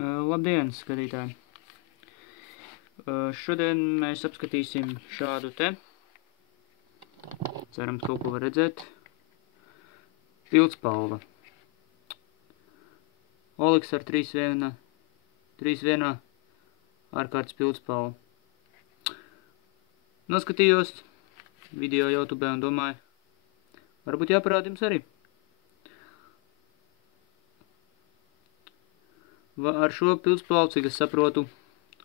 Labdien, skatītāji! Šodien mēs apskatīsim šādu te. Cerams, kaut ko var redzēt. Pildspalva. Oliks ar 3:1 ārkārtas pildspalva. Noskatījos video YouTube un domāju, varbūt jāparāda jums arī. Ar šo pildspalvu, cik es saprotu,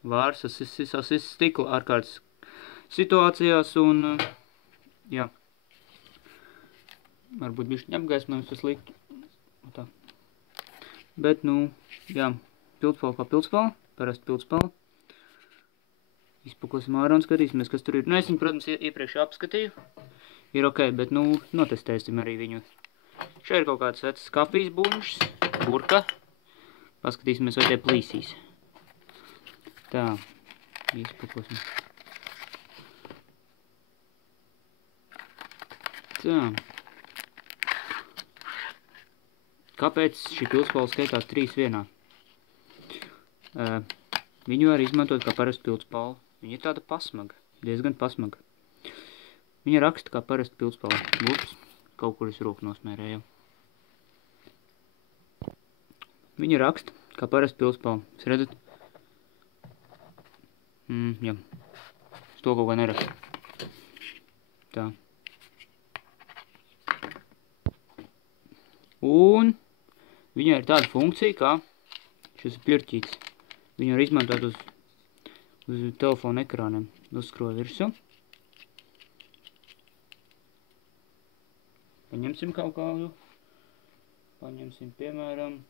var sasist stiklu ārkārtas situācijās un, jā, varbūt bišķiņ apgaismojums tas sliktu. Tā. Bet, jā, pildspalva kā pildspalva, parasti pildspalva. Izpakosim ārā un skatīsimies, kas tur ir. Es viņu, protams, iepriekš apskatīju. Ir ok, bet, notestēsim arī viņu. Šeit ir kaut kāds vecs kafijas buņšs, burka. Paskatīsimies, vai tie plīsīs. Tā, izpakosim. Tā. Kāpēc šī pildspalva skaitās 3:1? Viņu var izmantot kā parastu pildspalvu. Viņa ir tāda pasmaga, diezgan pasmaga. Viņa raksta kā parastu pildspalvu. Ups, kaut kur es roku nosmērēju. Viņa raksta kā parastu pildspalvu. Jūs redzat? Jā. Es to kaut kā nerakstu. Tā. Un viņai ir tāda funkcija, kā šis pļurķītis. Viņu var izmantot uz telefona ekrāniem. Uzskroju virsū. Paņemsim kaut kādu. Paņemsim, piemēram,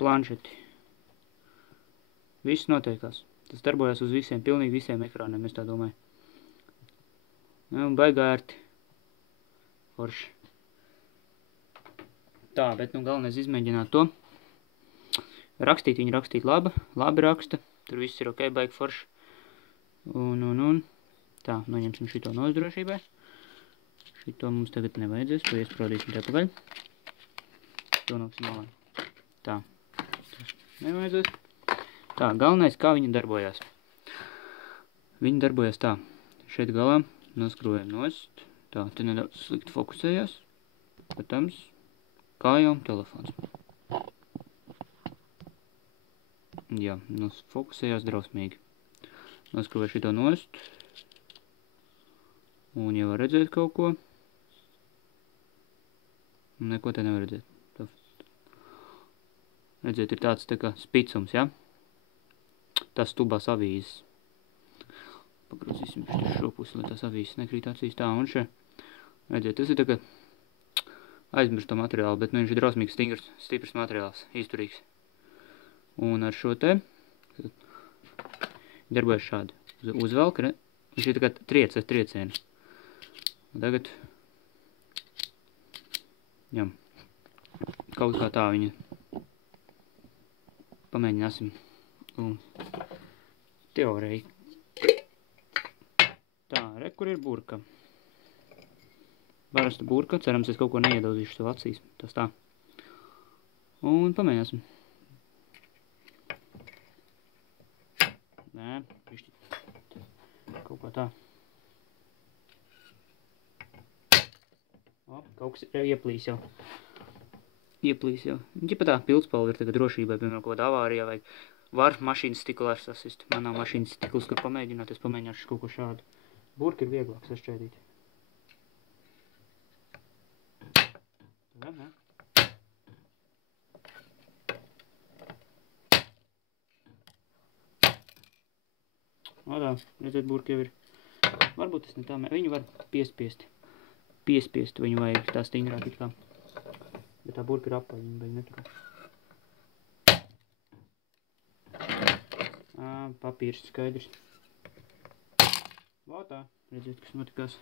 planšeti. Viss noteikās. Tas darbojas uz visiem, pilnīgi visiem ekrāniem, es tā domāju. Un baigā ērti. Forši. Tā, bet galvenais izmēģināt to. Rakstīt, viņi rakstīt labi raksta. Tur viss ir ok, baigi forši. Un. Tā, noņemsim šito no drošībai. Šito mums tagad nevajadzēs, to iespraudīsim te pagaļ. To noksim malā. Tā, tas nevajadzēs. Tā, galvenais, kā viņi darbojās. Viņi darbojās tā. Šeit galā noskrojam nost. Tā, te nedaudz slikti fokusējās. Protams, kā jau telefons. Jā, fokusējās drausmīgi. Noskroju šito nost. Un jau var redzēt kaut ko. Neko te nevar redzēt. Redzēt, ir tāds tā kā spicums, ja? Tas tubās avīzes. Pagrozīsim šo pusi, lai tās avīzes nekrīt acīs. Tā, un še. Redzēt, tas ir tā kā aizmirsto materiālu, bet viņš ir drausmīgi stiprs materiāls, izturīgs. Un ar šo te darbojas šādi. Uzvelk, ne? Viņš ir tā kā triecieni. Un tagad, jā, kaut kā tā viņa. Pamēģināsim. Teoriju. Tā, re, kur ir burka. Parasta burka, cerams, es kaut ko neiedauzīšu sev acīs. Tas tā. Un pamēģināsim. Nē, pišķi. Kaut kā tā. Kaut kas ieplīs jau. Ģipa tā, pildspalva ir tagad drošībai, piemēram, kaut kādā avārijā, vai var mašīnas stiklu ar sasist. Man nav mašīnas stikls, kur pamēģināt, es pamēģināšu kaut ko šādu. Burka ir vieglāk sašķēdīt. Nē. Tā, redzēt, burka jau ir. Varbūt tas ne tā, viņu var piespiest. Viņu vajag tā stingrāk it kā. Bet tā burka ir apaļ, viņa beig neturā. Papīrs skaidrs. Tā, redzēt, kas notikās.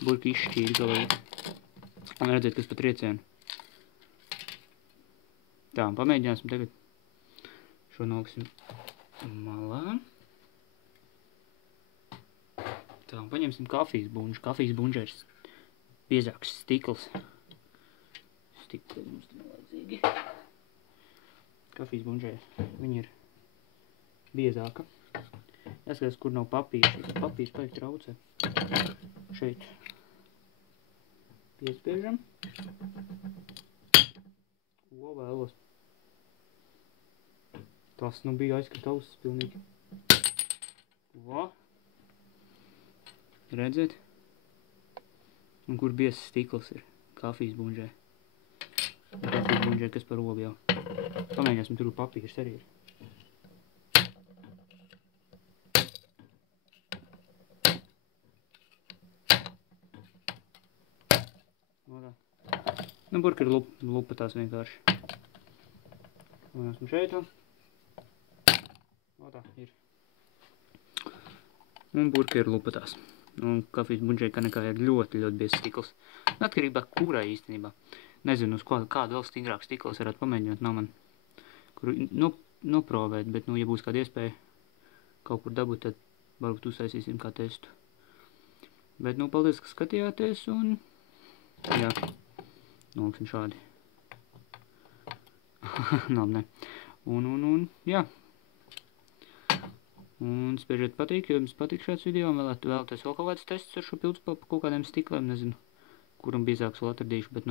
Burka izšķīra galīgi. Un redzēt, kas pa triecienu. Tā, un pamēģināsim tagad. Šo noliksim malā. Tā, un paņemsim kafijas buņžu. Kafijas buņža ir biezāks stikls. Stikli mums te nevajadzīgi. kafijas bunžē. Viņa ir biezāka. Jāskatās, kur nav papīra. Papīrs paik traucē. Šeit piespiežam. O, vēlos. Tas nu bija aizkrita ausis pilnīgi. O. Redzēt? Un kur biezs stikls ir? Kafijas bunžē. Kafijas bunžē, kas par ogu jau. Pamēģināsim, tur papīrs arī ir. Nu, burka ir lupatās vienkārši. Un esmu šeit. O tā, ir. Un burka ir lupatās. Un kafijas bunžē kanekā ir ļoti biezs stikls. Atkarībā kurai īstenībā. Nezinu, uz kādu vēl stingrāku stikls varētu pamēģināt. Nav man kur noprovēt, bet, ja būs kāda iespēja kaut kur dabūt, tad varbūt uzsaisīsim kā testu. Bet, paldies, ka skatījāties un jā. Noliksim šādi. Labi, ne. Un, jā. Un spiežiet patīk, ja jums patīk šāds video, un vēlaties vēl kaut kāds tests ar šo pildspalvu kaut kādiem stikliem, nezinu, kuram biezāks vēl atradīšu, bet,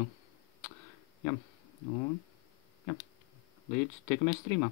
jā. Un, jā. Līdz tiekamies streamā.